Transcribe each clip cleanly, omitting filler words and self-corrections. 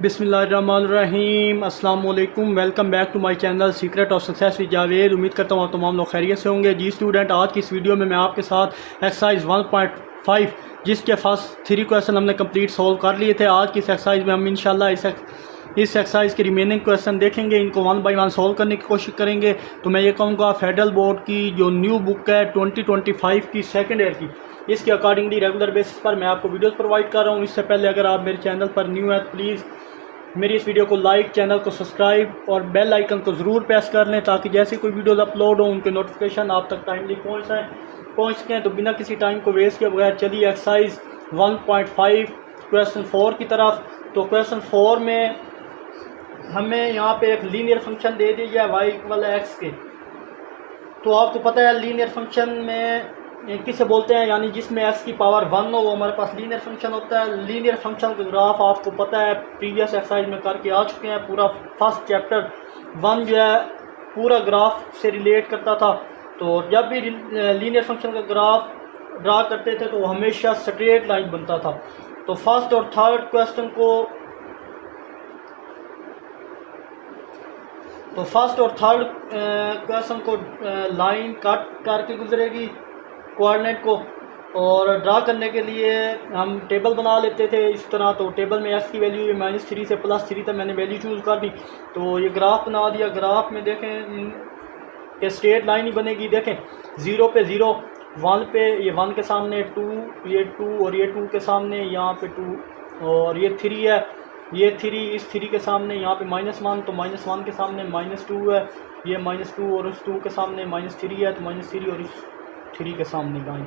बिस्मिल्लाहिर्रहमानिर्रहीम अस्सलाम वालेकुम। Welcome back to my channel secret of success with Javed. उम्मीद करता हूँ आप तमाम लोग खैरियत से होंगे। जी स्टूडेंट, आज की इस वीडियो में मैं आपके साथ एक्सरसाइज 1.5 जिसके फर्स्ट 3 क्वेश्चन हमने कंप्लीट सॉल्व कर लिए थे। आज की इस एक्सरसाइज में हम इंशाल्लाह इस एक्सरसाइज के रिमेनिंग क्वेश्चन देखेंगे, इनको 1 बाई 1 सॉल्व करने की कोशिश करेंगे। तो मैं ये कहूँगा फेडरल बोर्ड की जो न्यू बुक है 2025 की सेकेंड ईयर की, इसके अकॉर्डिंगली रेगुलर बेसिस पर मैं आपको वीडियोस प्रोवाइड कर रहा हूँ। इससे पहले अगर आप मेरे चैनल पर न्यू हैं तो प्लीज़ मेरी इस वीडियो को लाइक, चैनल को सब्सक्राइब और बेल आइकन को ज़रूर प्रेस कर लें ताकि जैसे कोई वीडियोस अपलोड हो उनके नोटिफिकेशन आप तक टाइमली पहुँच सकें। तो बिना किसी टाइम को वेस्ट किए बगैर चलिए एक्सरसाइज 1.5 क्वेश्चन 4 की तरफ। तो क्वेश्चन 4 में हमें यहाँ पे एक लीनियर फंक्शन दे दी गया y इक्वल x के। तो आपको पता है लीनियर फंक्शन में किसे बोलते हैं, यानी जिसमें x की पावर 1 हो वो हमारे पास लीनियर फंक्शन होता है। लीनियर फंक्शन का ग्राफ आपको पता है, प्रीवियस एक्सरसाइज में करके आ चुके हैं। पूरा फर्स्ट चैप्टर 1 जो है पूरा ग्राफ से रिलेट करता था। तो जब भी लीनियर फंक्शन का ग्राफ ड्रा करते थे तो हमेशा स्ट्रेट लाइन बनता था। तो फर्स्ट और थर्ड क्वेश्चन को फर्स्ट और थर्ड क्वेश्चन को लाइन कट करके गुजरेगी कोऑर्डिनेट को, और ड्रा करने के लिए हम टेबल बना लेते थे इस तरह। तो टेबल में x की वैल्यू -3 से +3 तक मैंने वैल्यू चूज़ कर दी। तो ये ग्राफ बना दिया। ग्राफ में देखें कि स्ट्रेट लाइन ही बनेगी। देखें 0 पे 0, 1 पे ये 1 के सामने 2, ये 2 और ये 2 के सामने यहाँ पे 2, और ये 3 है, ये 3 इस 3 के सामने यहाँ पे -1, तो -1 के सामने -2 है, ये -2 और इस 2 के सामने -3 है, तो -3 और इस 3 के सामने लाइन।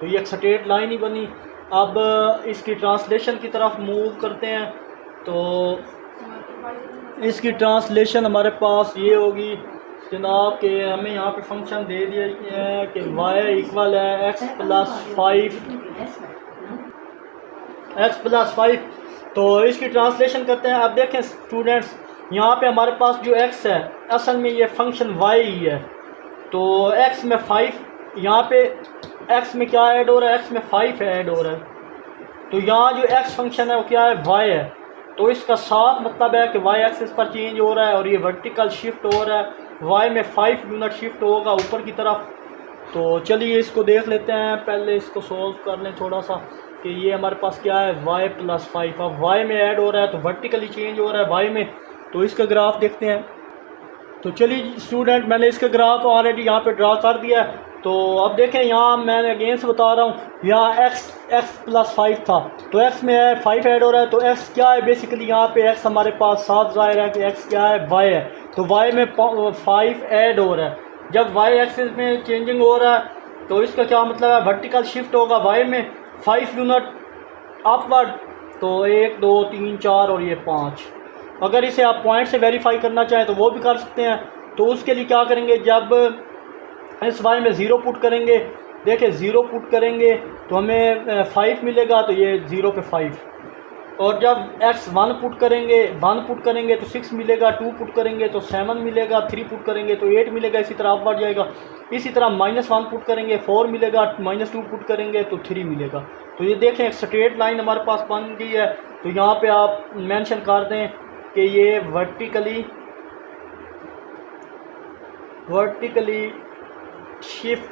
तो ये एक स्ट्रेट लाइन ही बनी। अब इसकी ट्रांसलेशन की तरफ मूव करते हैं। तो इसकी ट्रांसलेशन हमारे पास ये होगी जनाब कि हमें यहाँ पे फंक्शन दे दिया है कि y इक्वल है x + 5। तो इसकी ट्रांसलेशन करते हैं। अब देखें स्टूडेंट्स, यहाँ पे हमारे पास जो x है असल में ये फंक्शन y ही है। तो x में 5, यहाँ पे x में क्या ऐड हो रहा है, x में 5 ऐड हो रहा है। तो यहाँ जो x फंक्शन है वो क्या है, y है। तो इसका साफ मतलब है कि y एक्सिस पर चेंज हो रहा है और ये वर्टिकल शिफ्ट हो रहा है। y में 5 यूनिट शिफ्ट होगा ऊपर की तरफ। तो चलिए इसको देख लेते हैं। पहले इसको सोल्व कर लें थोड़ा सा कि ये हमारे पास क्या है, y + 5। अब y में ऐड हो रहा है तो वर्टिकली चेंज हो रहा है y में। तो इसका ग्राफ देखते हैं। तो चलिए स्टूडेंट, मैंने इसका ग्राफ ऑलरेडी यहाँ पे ड्रा कर दिया है। तो अब देखें, यहाँ मैं अगेन से बता रहा हूँ, यहाँ x + 5 था तो x में 5 ऐड हो रहा है। तो x क्या है, बेसिकली यहाँ पे x हमारे पास साफ ज़ाहिर है कि x क्या है, y है। तो y में 5 ऐड हो रहा है। जब y एक्सिस में चेंजिंग हो रहा है तो इसका क्या मतलब है, वर्टिकल शिफ्ट होगा y में 5 यूनिट अपवर्ड। तो 1 2 3 4 और ये 5। अगर इसे आप पॉइंट से वेरीफाई करना चाहें तो वो भी कर सकते हैं। तो उसके लिए क्या करेंगे, जब इस y में 0 पुट करेंगे, देखिए 0 पुट करेंगे तो हमें 5 मिलेगा, तो ये 0 पे 5। और जब x 1 पुट करेंगे तो 6 मिलेगा, 2 पुट करेंगे तो 7 मिलेगा, 3 पुट करेंगे तो 8 मिलेगा। इसी तरह आप बढ़ जाएगा। इसी तरह -1 पुट करेंगे 4 मिलेगा, -2 पुट करेंगे तो 3 मिलेगा। तो ये देखें एक स्ट्रेट लाइन हमारे पास बन गई है। तो यहाँ पे आप मेंशन कर दें कि ये वर्टिकली शिफ्ट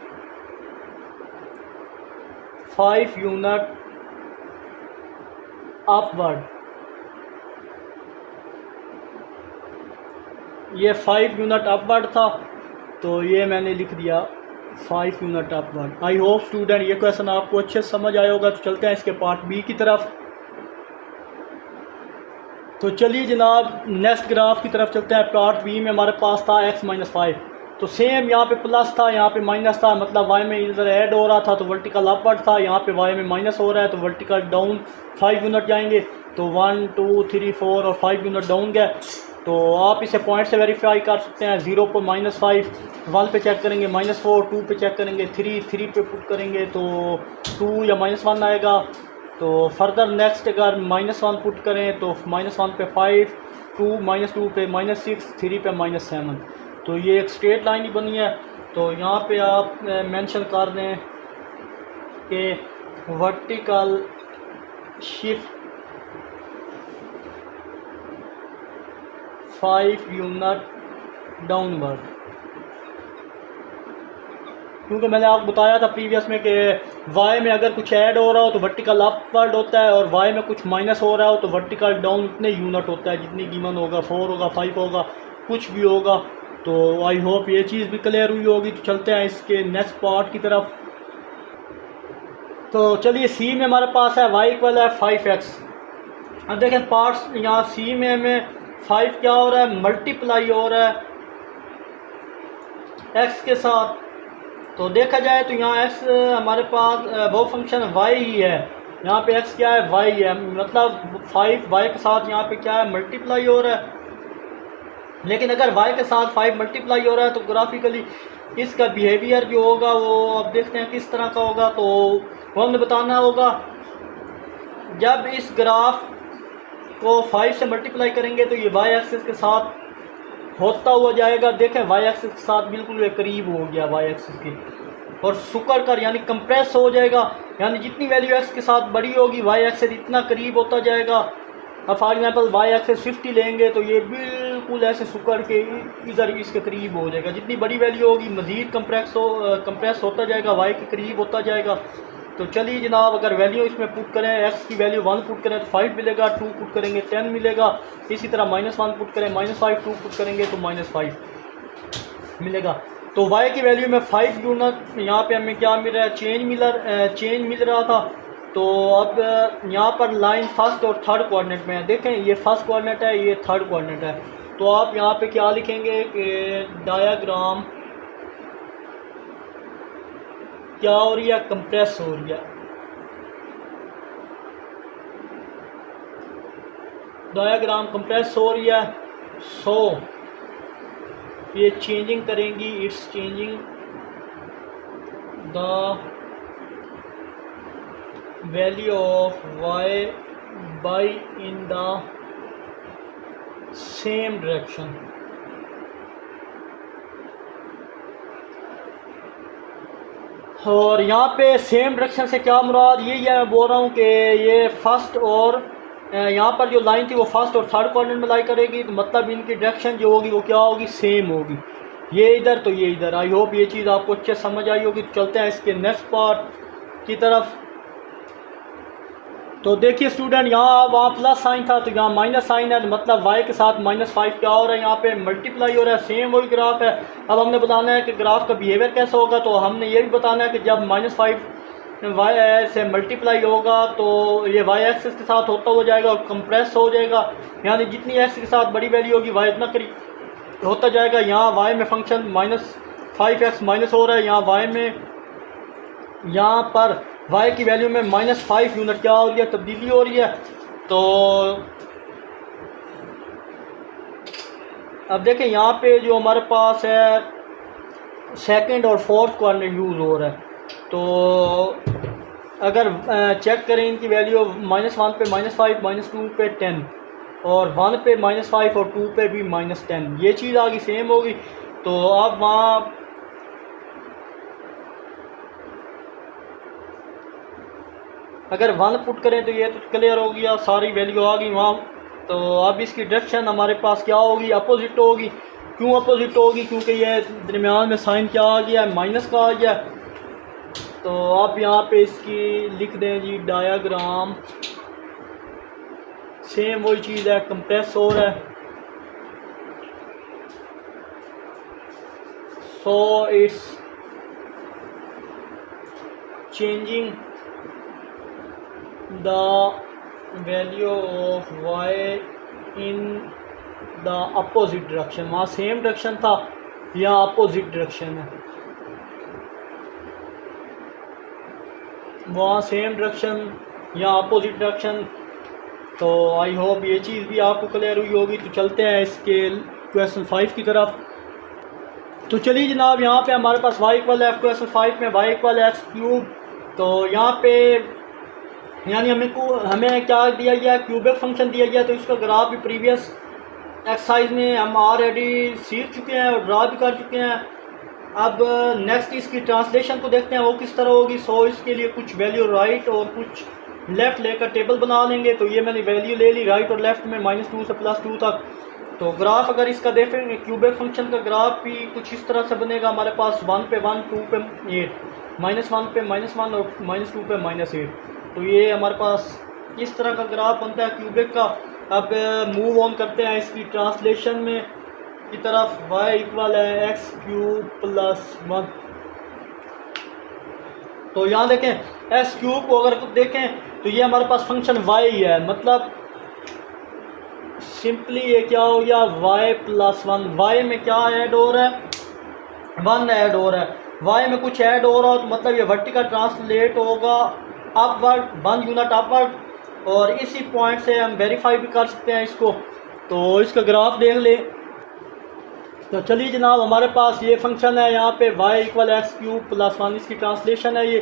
5 यूनिट अपवर्ड। ये 5 यूनिट अपवर्ड था, तो ये मैंने लिख दिया 5 unit upward. I hope student ये क्वेश्चन आपको अच्छे से समझ आया होगा। तो चलते हैं इसके पार्ट बी की तरफ। तो चलिए जनाब नेक्स्ट ग्राफ की तरफ चलते हैं। पार्ट बी में हमारे पास था x - 5। तो सेम यहाँ पे प्लस था, यहाँ पे माइनस था, मतलब y में इधर ऐड हो रहा था तो वर्टिकल अपवर्ड था। यहाँ पे y में माइनस हो रहा है तो वर्टिकल डाउन 5 यूनिट जाएंगे। तो 1 2 3 4 और 5 यूनिट डाउन गए। तो आप इसे पॉइंट से वेरीफाई कर सकते हैं। 0 पर -5, 1 पे चेक करेंगे -4, 2 पे चेक करेंगे 3 पे पुट करेंगे तो 2 या -1 आएगा। तो फर्दर नेक्स्ट अगर -1 पुट करें तो -1 पे 5, 2 पे -6, 3 पे -7। तो ये एक स्ट्रेट लाइन ही बनी है। तो यहाँ पे आप मेंशन कर दें कि वर्टिकल शिफ्ट 5 यूनिट डाउनवर्ड, क्योंकि मैंने आपको बताया था प्रीवियस में कि वाई में अगर कुछ ऐड हो रहा हो तो वर्टिकल अपवर्ड होता है, और वाई में कुछ माइनस हो रहा हो तो वर्टिकल डाउन उतने यूनिट होता है जितनी गिवन होगा, 4 होगा, 5 होगा, कुछ भी होगा। तो आई होप ये चीज़ भी क्लियर हुई होगी। तो चलते हैं इसके नेक्स्ट पार्ट की तरफ। तो चलिए सी में हमारे पास है वाई इक्वल है 5x। अब देखें पार्ट्स, यहाँ सी में हमें 5 क्या हो रहा है, मल्टीप्लाई हो रहा है x के साथ। तो देखा जाए तो यहाँ x हमारे पास वो फंक्शन y ही है, यहाँ पे x क्या है, y है, मतलब 5 y के साथ यहाँ पे क्या है, मल्टीप्लाई हो रहा है। लेकिन अगर y के साथ 5 मल्टीप्लाई हो रहा है तो ग्राफिकली इसका बिहेवियर जो होगा वो अब देखते हैं किस तरह का होगा। तो वो हमें बताना होगा जब इस ग्राफ को 5 से मल्टीप्लाई करेंगे तो ये y एक्सिस के साथ होता हुआ जाएगा। देखें y एक्सिस के साथ बिल्कुल ये करीब हो गया y एक्सिस की, और सुकर कर यानी कंप्रेस हो जाएगा, यानी जितनी वैल्यू x के साथ बड़ी होगी y एक्सिस इतना करीब होता जाएगा। अब फॉर एग्जांपल y एक्सिस 50 लेंगे तो ये बिल्कुल ऐसे सुकर के इधर इसके करीब हो जाएगा। जितनी बड़ी वैल्यू होगी मज़ीद कंप्रेस होता जाएगा, y के करीब होता जाएगा। तो चलिए जनाब, अगर वैल्यू इसमें पुट करें, x की वैल्यू 1 पुट करें तो 5 मिलेगा, 2 पुट करेंगे 10 मिलेगा, इसी तरह -1 पुट करें -5, 2 पुट करेंगे तो -5 मिलेगा। तो y की वैल्यू में 5 यूनिट यहाँ पे हमें क्या मिल रहा है, चेंज मिल रहा था। तो अब यहाँ पर लाइन फर्स्ट और थर्ड कोऑर्डिनेट में है। देखें ये फर्स्ट कोऑर्डिनेट है, ये थर्ड कोऑर्डिनेट है। तो आप यहाँ पे क्या लिखेंगे कि डायग्राम क्या हो रही है, कंप्रेस हो रही है। डायग्राम कंप्रेस हो रही है, सो ये चेंजिंग करेंगी, it's changing the value of y by in the same direction। और यहाँ पे सेम डायरेक्शन से क्या मुराद, ये मैं बोल रहा हूँ कि ये फर्स्ट और यहाँ पर जो लाइन थी वो फर्स्ट और थर्ड कोऑर्डिनेट में लाई करेगी, तो मतलब इनकी डायरेक्शन जो होगी वो क्या होगी, सेम होगी। ये इधर तो ये इधर। आई होप ये चीज़ आपको अच्छे समझ आई होगी। तो चलते हैं इसके नेक्स्ट पार्ट की तरफ। तो देखिए स्टूडेंट, यहाँ वहाँ प्लस साइन था तो यहाँ माइनस साइन है, तो मतलब y के साथ -5 क्या हो रहा है, यहाँ पे मल्टीप्लाई हो रहा है। सेम वही ग्राफ है। अब हमने बताना है कि ग्राफ का बिहेवियर कैसा होगा। तो हमने ये भी बताना है कि जब -5 y से मल्टीप्लाई होगा तो ये y एक्सिस के साथ होता हो जाएगा और कंप्रेस हो जाएगा, यानी जितनी x के साथ बड़ी वैल्यू होगी y इतना करीब होता जाएगा। यहाँ y में फंक्शन -5x माइनस हो रहा है, यहाँ y में यहाँ पर y की वैल्यू में -5 यूनिट क्या हो रही है, तब्दीली हो रही है। तो अब देखें यहाँ पे जो हमारे पास है सेकंड और फोर्थ कोऑर्डिनेट यूज़ हो रहा है। तो अगर चेक करें इनकी वैल्यू, -1 पे -5, -2 पे 10, और 1 पे -5 और 2 पे भी -10, ये चीज़ आगे सेम होगी। तो अब वहाँ अगर 1 पुट करें तो ये तो क्लियर हो गया, सारी वैल्यू आ गई वहाँ। तो अब इसकी डायरेक्शन हमारे पास क्या होगी, अपोजिट होगी। क्यों अपोजिट होगी, क्योंकि ये दरमियान में साइन क्या आ गया है, माइनस का आ गया। तो आप यहाँ पे इसकी लिख दें जी, डायग्राम सेम वही चीज़ है, कंप्रेस हो रहा है। So it's changing the value of y in the opposite direction। वहाँ सेम डायरेक्शन था, यहाँ अपोजिट डायरेक्शन है। वहाँ सेम डायरेक्शन, यहाँ अपोजिट डायरेक्शन। तो आई होप ये चीज़ भी आपको क्लियर हुई होगी। तो चलते हैं इसके क्वेश्चन 5 की तरफ। तो चलिए जनाब, यहाँ पे हमारे पास y इक्वल है, क्वेश्चन 5 में y इक्वल है x³। तो यहाँ पे यानी हमें क्या दिया गया, क्यूबिक फंक्शन दिया गया। तो इसका ग्राफ भी प्रीवियस एक्सरसाइज में हम ऑलरेडी सीख चुके हैं और ड्रा भी कर चुके हैं। अब नेक्स्ट इसकी ट्रांसलेशन को देखते हैं वो किस तरह होगी। सो इसके लिए कुछ वैल्यू राइट और कुछ लेफ़्ट लेकर टेबल बना लेंगे। तो ये मैंने वैल्यू ले ली राइट और लेफ़्ट में, -2 से +2 तक। तो ग्राफ अगर इसका देखेंगे क्यूबिक फंक्शन का ग्राफ भी कुछ इस तरह से बनेगा। हमारे पास 1 पे 1, 2 पे 8, -1 पे -1 और -2 पे -8। तो ये हमारे पास इस तरह का ग्राफ बनता है क्यूबिक का। अब मूव ऑन करते हैं इसकी ट्रांसलेशन में की तरफ। y इक्वल है x³ + 1। तो यहाँ देखें x³ को अगर देखें तो ये हमारे पास फंक्शन y है, मतलब सिंपली ये क्या हो गया y + 1। y में क्या ऐड हो रहा है, 1 ऐड हो रहा है। y में कुछ ऐड हो रहा हो तो मतलब ये वर्टिकल ट्रांसलेट होगा अपवर्ड, 1 यूनिट अपवर्ड। और इसी पॉइंट से हम वेरीफाई भी कर सकते हैं इसको। तो इसका ग्राफ देख ले। तो चलिए जनाब, हमारे पास ये फंक्शन है यहाँ पे y इक्वल x³ + 1, इसकी ट्रांसलेशन है ये।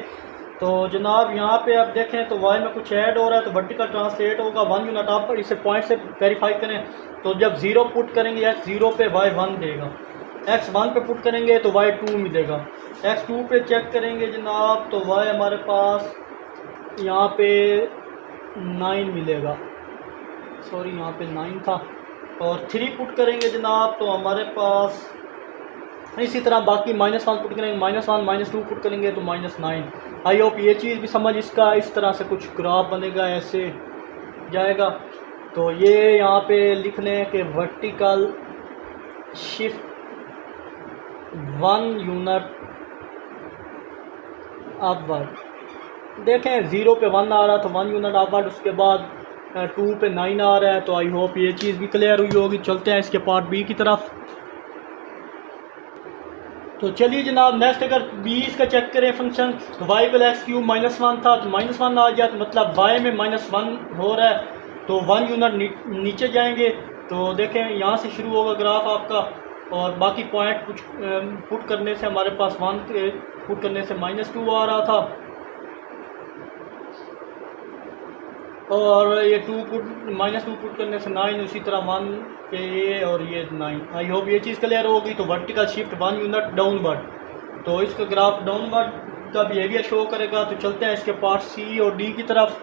तो जनाब यहाँ पे आप देखें तो y में कुछ ऐड हो रहा है तो वर्टिकल ट्रांसलेट होगा 1 यूनिट आप पर। इसे पॉइंट से वेरीफाई करें तो जब 0 पुट करेंगे x 0 पे y 1 देगा, x 1 पे पुट करेंगे तो y 2 मिलेगा, x 2 पे चेक करेंगे जनाब तो y हमारे पास यहाँ पे 9 मिलेगा, सॉरी यहाँ पे 9 था। और 3 पुट करेंगे जनाब तो हमारे पास इसी तरह बाकी -1 पुट करेंगे, -1 -2 पुट करेंगे तो -9। आई होप ये चीज़ भी समझ, इसका इस तरह से कुछ ग्राफ बनेगा, ऐसे जाएगा। तो ये यहाँ पे लिख लें कि वर्टिकल शिफ्ट 1 यूनिट अपवर्ड। देखें 0 पे 1 आ रहा तो 1 यूनिट अपवर्ड, उसके बाद 2 पे 9 आ रहा है। तो आई होप ये चीज़ भी क्लियर हुई होगी। चलते हैं इसके पार्ट बी की तरफ। तो चलिए जनाब, नेक्स्ट अगर 20 का चेक करें फंक्शन तो y इक्वल x³ -1 था तो -1 आ गया, तो मतलब y में -1 हो रहा है तो 1 यूनिट नीचे जाएंगे। तो देखें यहाँ से शुरू होगा ग्राफ आपका और बाकी पॉइंट कुछ पुट करने से हमारे पास 1 पुट करने से -2 आ रहा था और ये -2 पुट करने से 9, उसी तरह 1 के ये और ये 9। आई होप ये चीज़ क्लियर होगी। तो वर्टिकल शिफ्ट 1 यूनिट डाउनवर्ड, तो इसका ग्राफ डाउनवर्ड का बिहेवियर शो करेगा। तो चलते हैं इसके पार्ट सी और डी की तरफ।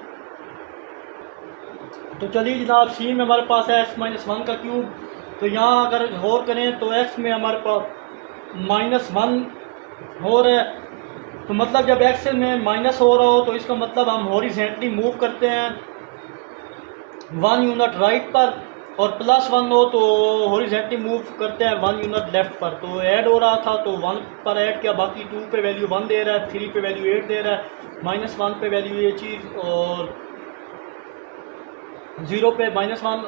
तो चलिए जनाब, सी में हमारे पास है x-1 का क्यूब। तो यहाँ अगर गौर करें तो x में हमारे पास -1 हो रहा है, तो मतलब जब x में माइनस हो रहा हो तो इसका मतलब हम हॉरिजेंटली मूव करते हैं 1 यूनिट राइट पर, और +1 हो तो हॉरिजेंटली मूव करते हैं 1 यूनिट लेफ्ट पर। तो ऐड हो रहा था तो 1 पर ऐड किया, बाकी 2 पे वैल्यू 1 दे रहा है, 3 पे वैल्यू 8 दे रहा है, -1 पे वैल्यू ये चीज़, और 0 पे -1,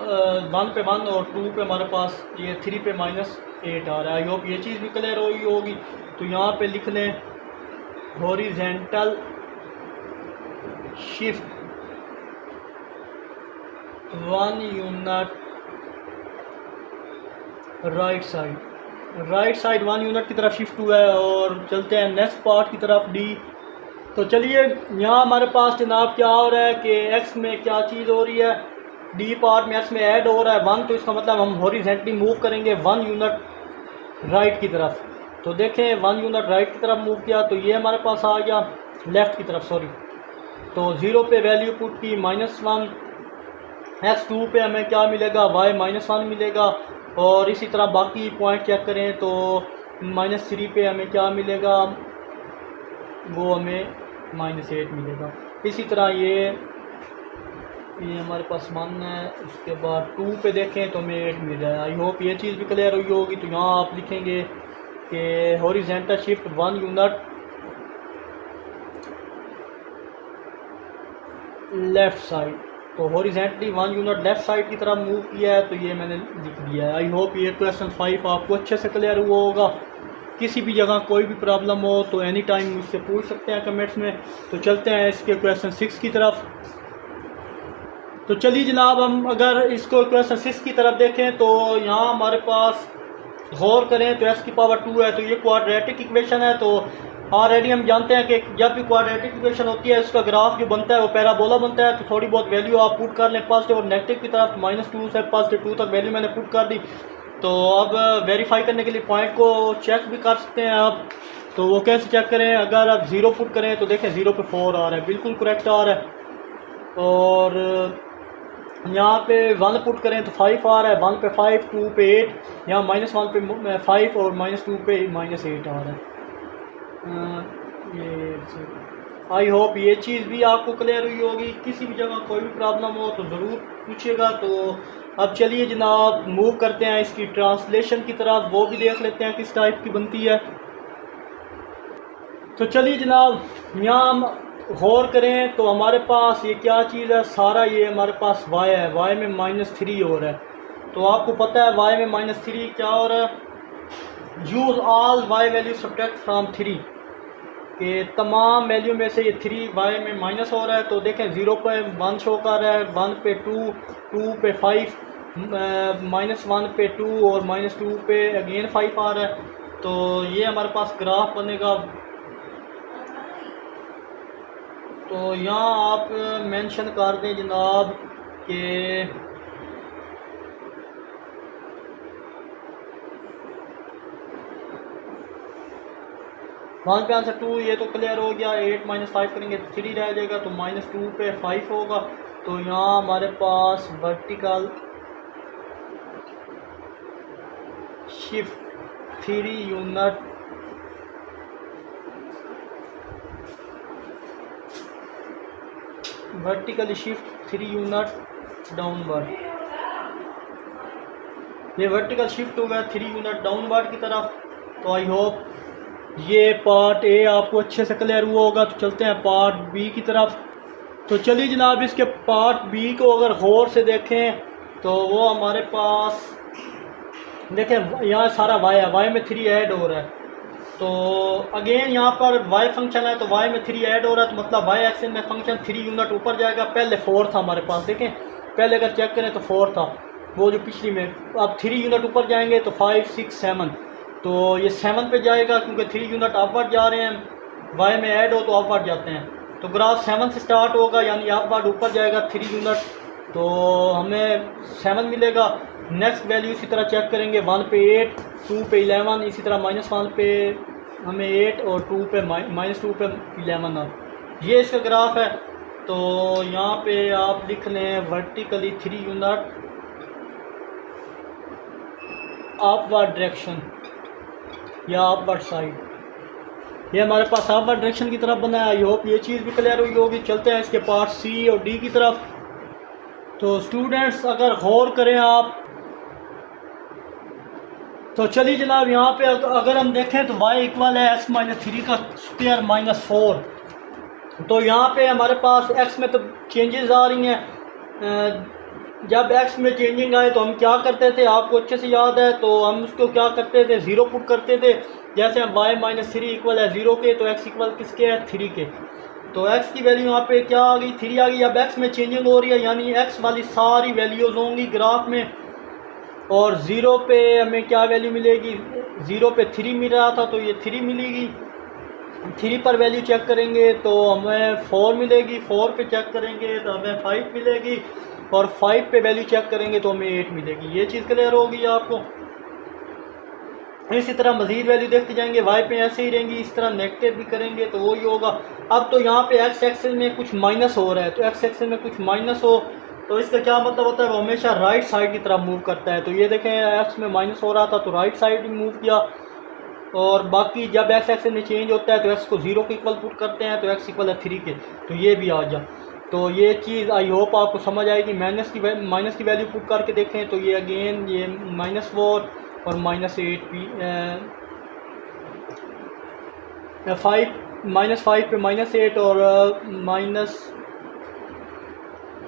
1 पे 1 और 2 पे हमारे पास ये 3 पे -8 आ रहा है। आई होप ये चीज़ भी क्लियर हुई होगी। तो यहाँ पे लिख लें horizontal shift 1 unit right side 1 unit की तरफ शिफ्ट हुआ है। और चलते हैं नेक्स्ट पार्ट की तरफ, डी। तो चलिए यहाँ हमारे पास जनाब क्या हो रहा है कि एक्स में क्या चीज़ हो रही है, डी पार्ट में एक्स में ऐड हो रहा है 1, तो इसका मतलब हम हॉरिजेंटली मूव करेंगे 1 यूनिट राइट की तरफ। तो देखें 1 यूनिट राइट की तरफ मूव किया तो ये हमारे पास आ गया लेफ़्ट की तरफ, सॉरी। तो 0 पे वैल्यू पुट की -1, x2 पे हमें क्या मिलेगा y -1 मिलेगा, और इसी तरह बाकी पॉइंट चेक करें तो -3 पे हमें क्या मिलेगा, वो हमें -8 मिलेगा। इसी तरह ये हमारे पास 1 है, उसके बाद 2 पे देखें तो हमें 8 मिल जाए। आई होप ये चीज़ भी क्लियर हुई होगी। तो यहाँ आप लिखेंगे कि horizontal shift 1 unit left side, तो हॉरिजेंटली 1 यूनिट लेफ़्ट साइड की तरफ मूव किया है, तो ये मैंने लिख दिया है। आई होप ये क्वेश्चन 5 आपको अच्छे से क्लियर हुआ होगा। किसी भी जगह कोई भी प्रॉब्लम हो तो एनी टाइम मुझसे पूछ सकते हैं कमेंट्स में। तो चलते हैं इसके क्वेश्चन 6 की तरफ। तो चलिए जनाब, हम अगर इसको क्वेश्चन 6 की तरफ देखें तो यहाँ हमारे पास गौर करें तो x⁻² है, तो ये क्वाड्रेटिक इक्वेशन है। तो ऑलरेडी हम जानते हैं कि जब भी क्वाड्रेटिक इक्वेशन होती है उसका ग्राफ जो बनता है वो पैराबोला बनता है। तो थोड़ी बहुत वैल्यू आप पुट कर लें पॉजिटिव और नेगेटिव की तरफ, -2 से +2 तक वैल्यू मैंने पुट कर दी। तो अब वेरीफाई करने के लिए पॉइंट को चेक भी कर सकते हैं आप। तो वो कैसे चेक करें, अगर आप 0 पुट करें तो देखें 0 पे 4 आ रहा है, बिल्कुल करेक्ट आ रहा है। और यहाँ पे 1 पुट करें तो 5 आ रहा है, 1 पे 5, 2 पे 8, यहाँ -1 पे 5 और -2 पे -8 आ रहा है। ये आई होप ये चीज़ भी आपको क्लियर हुई होगी। किसी भी जगह कोई भी प्रॉब्लम हो तो ज़रूर पूछिएगा। तो अब चलिए जनाब मूव करते हैं इसकी ट्रांसलेशन की तरफ, वो भी देख लेते हैं किस टाइप की बनती है। तो चलिए जनाब यहाँ हम गौर करें तो हमारे पास ये क्या चीज़ है, सारा ये हमारे पास y है, y में -3 हो रहा है। तो आपको पता है y में -3 क्या हो रहा है, use all y value subtract from 3 के तमाम वैल्यू में से ये 3 y में माइनस हो रहा है। तो देखें 0 पे 1 शो कर रहा है, 1 पे 2, 2 पे 5, -1 पे 2 और -2 पे अगेन 5 आ रहा है। तो ये हमारे पास ग्राफ बनेगा। तो यहाँ आप मेंशन कर दें जनाब कि वहाँ पे आंसर 2, ये तो क्लियर हो गया। 8 -5 करेंगे तो 3 रह जाएगा, तो -2 पे 5 होगा। तो यहाँ हमारे पास vertical shift 3 unit vertically shift 3 unit downward, ये वर्टिकल शिफ्ट हो गया 3 यूनिट डाउनवर्ड की तरफ। तो आई होप ये पार्ट ए आपको अच्छे से क्लियर हुआ होगा। तो चलते हैं पार्ट बी की तरफ। तो चलिए जनाब इसके पार्ट बी को अगर गौर से देखें तो वो हमारे पास देखें यहाँ सारा वाई है, वाई में 3 ऐड हो रहा है। तो अगेन यहाँ पर y फंक्शन है तो y में 3 ऐड हो रहा है, तो मतलब y एक्सिस में फंक्शन 3 यूनिट ऊपर जाएगा। पहले 4 था हमारे पास, देखें पहले अगर चेक करें तो 4 था वो जो पिछली में, अब 3 यूनिट ऊपर जाएंगे तो 5, 6, 7, तो ये 7 पे जाएगा क्योंकि 3 यूनिट अपवर्ड जा रहे हैं, y में ऐड हो तो अपवर्ड जाते हैं। तो ग्राफ 7 से स्टार्ट होगा यानी अपवर्ड ऊपर जाएगा 3 यूनिट, तो हमें 7 मिलेगा। नेक्स्ट वैल्यू इसी तरह चेक करेंगे, 1 पे 8, 2 पे 11, इसी तरह -1 पे हमें 8 और 2 पे -2 पे 11 ये इसका ग्राफ है। तो यहाँ पे आप लिख लें वर्टिकली 3 यूनिट अपवर्ड डायरेक्शन या अपवर्ड साइड, ये हमारे पास अपवर्ड डायरेक्शन की तरफ बना है। आई होप ये चीज़ भी क्लियर हुई होगी। चलते हैं इसके पार्ट सी और डी की तरफ। तो स्टूडेंट्स अगर गौर करें आप, तो चलिए जनाब यहाँ पे अगर हम देखें तो y इक्वल है x -3 का स्क्वायर -4। तो यहाँ पे हमारे पास x में तो चेंजेस आ रही हैं। जब x में चेंजिंग आए तो हम क्या करते थे, आपको अच्छे से याद है, तो हम उसको क्या करते थे, 0 पुट करते थे। जैसे हम y -3 इक्वल है 0 के, तो x इक्वल किसके है, 3 के। तो x की वैल्यू यहाँ पे क्या आ गई, 3 आ गई। अब x में चेंजिंग हो रही है यानी x वाली सारी वैल्यूज़ होंगी ग्राफ में, और 0 पे हमें क्या वैल्यू मिलेगी, 0 पे 3 मिल रहा था तो ये 3 मिलेगी। 3 पर वैल्यू चेक करेंगे तो हमें 4 मिलेगी, 4 पे चेक करेंगे तो हमें 5 मिलेगी, और 5 पे वैल्यू चेक करेंगे तो हमें 8 मिलेगी। ये चीज़ क्लियर होगी आपको। इसी तरह मज़ीद वैल्यू देखते जाएंगे, y पे ऐसे ही रहेंगी, इस तरह नेगेटिव भी करेंगे तो वही होगा। अब तो यहाँ पे x एक्सिस में कुछ माइनस हो रहा है, तो x एक्सिस में कुछ माइनस हो तो इसका क्या मतलब होता है, वो हमेशा राइट साइड की तरफ मूव करता है। तो ये देखें x में माइनस हो रहा था तो राइट साइड मूव किया, और बाकी जब x एक्सिस में चेंज होता है तो x को 0 के इक्वल पुट करते हैं, तो x इक्वल है 3 के, तो ये भी आ जा। तो ये चीज़ आई होप आपको समझ आएगी। माइनस की वैल्यू पुट करके देखें तो ये अगेन ये -4 और -8 भी 5 पे -8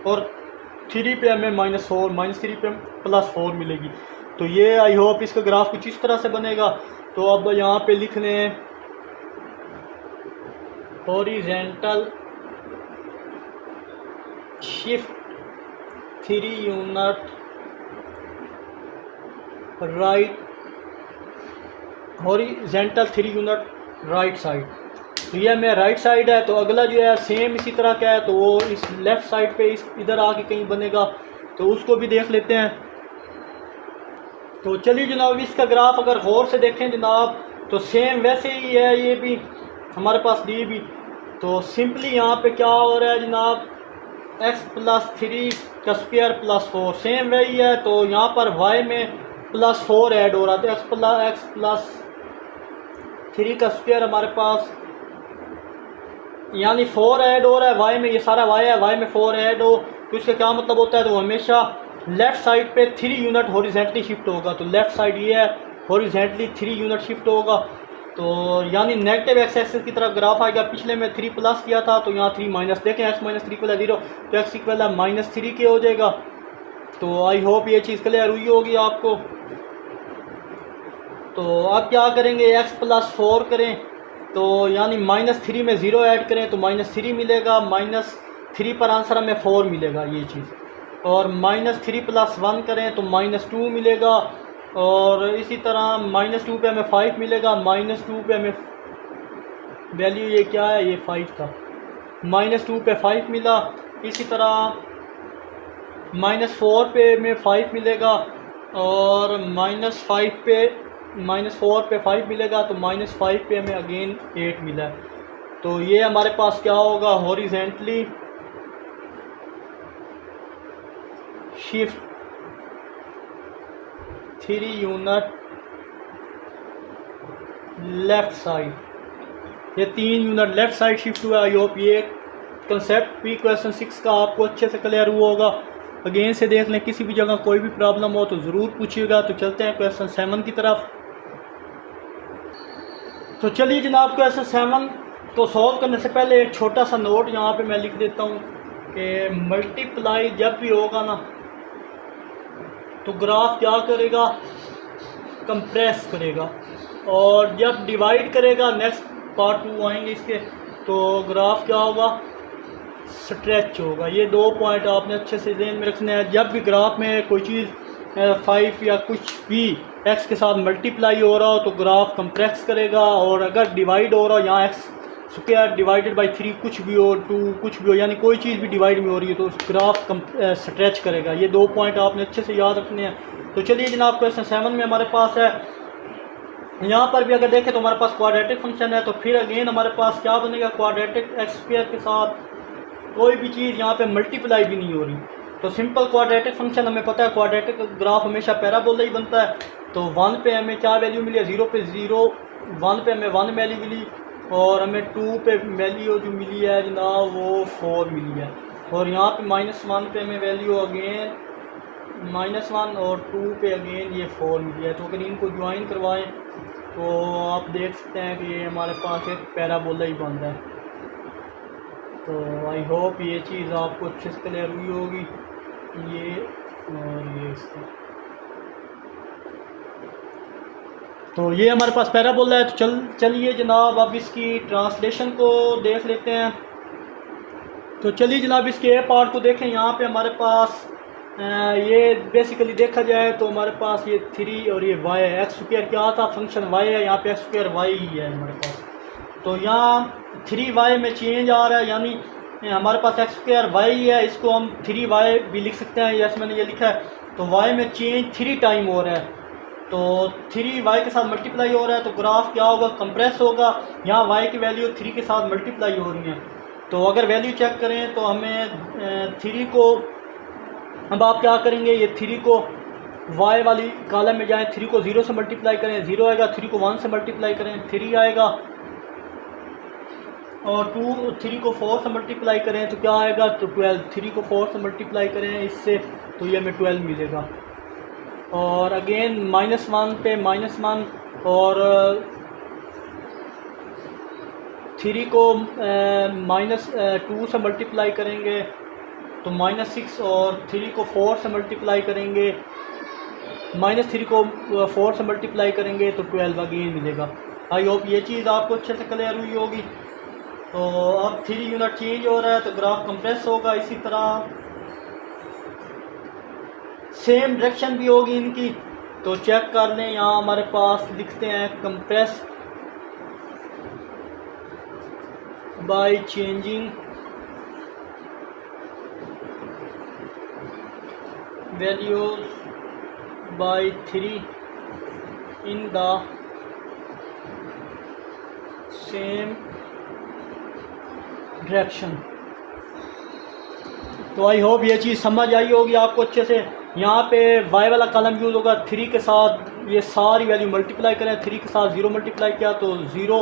और 3 पे हमें -4, -3 पे +4 मिलेगी। तो ये आई होप इसका ग्राफ कुछ इस तरह से बनेगा। तो अब यहाँ पे लिख लें horizontal shift 3 unit right, horizontal 3 unit right side. तो ये में राइट साइड है, तो अगला जो है सेम इसी तरह का है, तो वो इस लेफ़्ट साइड पे इस इधर आके कहीं बनेगा, तो उसको भी देख लेते हैं। तो चलिए जनाब इसका ग्राफ अगर गौर से देखें जनाब तो सेम वैसे ही है, ये भी हमारे पास डी भी। तो सिंपली यहाँ पे क्या हो रहा है जनाब, एक्स प्लस थ्री का स्क्वायर प्लस फोर सेम वही है। तो यहाँ पर वाई में प्लस फोर ऐड हो रहा है, तो एक्स प्लस थ्री का स्क्वायर हमारे पास यानी फोर ऐड हो रहा है वाई में, ये सारा वाई है, वाई में फोर ऐड हो तो इसका क्या मतलब होता है, तो हमेशा लेफ़्ट साइड पे 3 यूनिट हॉरिजेंटली शिफ्ट होगा। तो लेफ़्ट साइड ये है, हॉरिजेंटली 3 यूनिट शिफ्ट होगा। तो यानी नेगेटिव एक्स एक्सिस की तरफ ग्राफ आएगा। पिछले में 3 प्लस किया था तो यहाँ 3 माइनस, देखें एक्स माइनस 3 इक्वल है 0, तो एक्स इक्वल है -3 के हो जाएगा। तो आई होप ये चीज़ क्लियर हुई होगी आपको। तो अब क्या करेंगे, एक्स प्लस 4 करें तो यानी -3 में 0 ऐड करें तो -3 मिलेगा, -3 पर आंसर हमें 4 मिलेगा ये चीज़। और -3 + 1 करें तो -2 मिलेगा। और इसी तरह -2 पे हमें 5 मिलेगा, -2 पे हमें वैल्यू ये क्या है, ये 5 था, -2 पे 5 मिला। इसी तरह -4 पे हमें 5 मिलेगा और -4 पे 5 मिलेगा, तो -5 पे हमें अगेन 8 मिला है। तो ये हमारे पास क्या होगा, horizontally shift 3 unit left side, ये 3 यूनिट लेफ़्ट साइड शिफ्ट हुआ। आई होप ये कंसेप्ट भी क्वेश्चन 6 का आपको अच्छे से क्लियर हुआ होगा। अगेन से देख लें, किसी भी जगह कोई भी प्रॉब्लम हो तो ज़रूर पूछिएगा। तो चलते हैं क्वेश्चन 7 की तरफ। तो चलिए जनाब, क्वेश्चन 7 को सॉल्व करने से पहले एक छोटा सा नोट यहाँ पे मैं लिख देता हूँ कि मल्टीप्लाई जब भी होगा ना तो ग्राफ क्या करेगा, कंप्रेस करेगा, और जब डिवाइड करेगा, नेक्स्ट पार्ट 2 आएंगे इसके, तो ग्राफ क्या होगा, स्ट्रेच होगा। ये 2 पॉइंट आपने अच्छे से ध्यान में रखने हैं। जब भी ग्राफ में कोई चीज़ 5 या कुछ भी एक्स के साथ मल्टीप्लाई हो रहा हो तो ग्राफ कंप्रेस करेगा, और अगर डिवाइड हो रहा हो, यहाँ एक्स स्क्वायर डिवाइडेड बाई 3 कुछ भी हो, 2 कुछ भी हो, यानी कोई चीज़ भी डिवाइड में हो रही है तो ग्राफ स्ट्रेच करेगा। ये 2 पॉइंट आपने अच्छे से याद रखने हैं। तो चलिए जनाब, क्वेश्चन 7 में हमारे पास है, यहाँ पर भी अगर देखें तो हमारे पास क्वाड्रेटिक फंक्शन है। तो फिर अगेन हमारे पास क्या बनेगा, क्वाड्रेटिक एक्स स्क्वायर के साथ कोई भी चीज़ यहाँ पे मल्टीप्लाई भी नहीं हो रही। तो सिंपल क्वाड्रेटिक फंक्शन हमें पता है, क्वाड्रेटिक ग्राफ हमेशा पैराबोला ही बनता है। तो 1 पे हमें क्या वैल्यू मिली है, 0 पे 0, 1 पे हमें 1 वैल्यू मिली, और हमें 2 पे वैल्यू जो मिली है जनाब वो 4 मिली है। और यहाँ पे -1 पे हमें वैल्यू अगेन -1, और 2 पे अगेन ये 4 मिली है। तो अगर इनको ज्वाइन करवाएं तो आप देख सकते हैं कि ये हमारे पास एक पैराबोला ही बन रहा है। तो आई होप ये चीज़ आपको अच्छे से क्लियर हुई होगी, ये और ये इसका। तो ये हमारे पास पैराबोला है। तो चलिए जनाब, अब इसकी ट्रांसलेशन को देख लेते हैं। तो चलिए जनाब, इसके ए पार्ट को देखें। यहाँ पे हमारे पास ये बेसिकली देखा जाए तो हमारे पास ये 3 और ये वाई है। एक्स स्क्वायर क्या था, फंक्शन वाई है, यहाँ पे एक्स स्क्वायर वाई ही है हमारे पास। तो यहाँ 3y में चेंज आ रहा है, यानी हमारे पास एक्स स्क्वायर वाई है, इसको हम 3y भी लिख सकते हैं, जैसे मैंने ये लिखा है। तो y में चेंज 3 टाइम हो रहा है, तो 3y के साथ मल्टीप्लाई हो रहा है, तो ग्राफ क्या होगा, कंप्रेस होगा। यहाँ y की वैल्यू 3 के साथ मल्टीप्लाई हो रही है। तो अगर वैल्यू चेक करें तो हमें 3 को, अब आप क्या करेंगे, ये 3 को y वाली कॉलम में जाएं, 3 को 0 से मल्टीप्लाई करें, 0 आएगा, 3 को 1 से मल्टीप्लाई करें, 3 आएगा, और 3 को 4 से मल्टीप्लाई करें तो क्या आएगा, तो 12। 3 को 4 से मल्टीप्लाई करें इससे तो ये हमें 12 मिलेगा। और अगेन -1 पे -1, और 3 को -2 से मल्टीप्लाई करेंगे तो -6, और 3 को 4 से मल्टीप्लाई करेंगे, -3 को 4 से मल्टीप्लाई करेंगे तो 12 अगेन मिलेगा। आई होप ये चीज़ आपको अच्छे से क्लियर हुई होगी। तो अब 3 यूनिट चेंज हो रहा है तो ग्राफ कंप्रेस होगा। इसी तरह सेम डायरेक्शन भी होगी इनकी, तो चेक कर लें। यहाँ हमारे पास लिखते हैं compress by changing values by 3 in the same direction. तो आई होप ये चीज़ समझ आई होगी आपको अच्छे से। यहाँ पे वाई वाला कॉलम यूज़ होगा, 3 के साथ ये सारी वैल्यू मल्टीप्लाई करें, 3 के साथ 0 मल्टीप्लाई किया तो 0,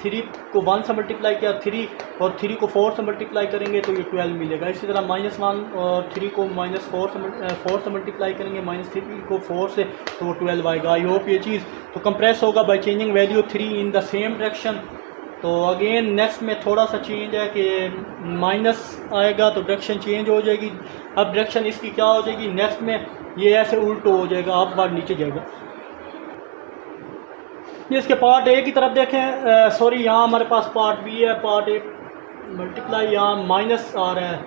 3 को 1 से मल्टीप्लाई किया 3, और 3 को 4 से मल्टीप्लाई करेंगे तो ये 12 मिलेगा। इसी तरह -1 और 3 को -4 से मल्टीप्लाई करेंगे, -3 को 4 से, तो वो 12 आएगा। आई होप ये चीज़ तो कंप्रेस होगा by changing value 3 in the same direction. तो अगेन नेक्स्ट में थोड़ा सा चेंज है कि माइनस आएगा तो डायरेक्शन चेंज हो जाएगी। अब डायरेक्शन इसकी क्या हो जाएगी, नेक्स्ट में ये ऐसे उल्टो हो जाएगा, आप बार नीचे जाएगा। ये इसके पार्ट ए की तरफ देखें, सॉरी यहाँ हमारे पास पार्ट बी है। पार्ट ए मल्टीप्लाई, यहाँ माइनस आ रहा है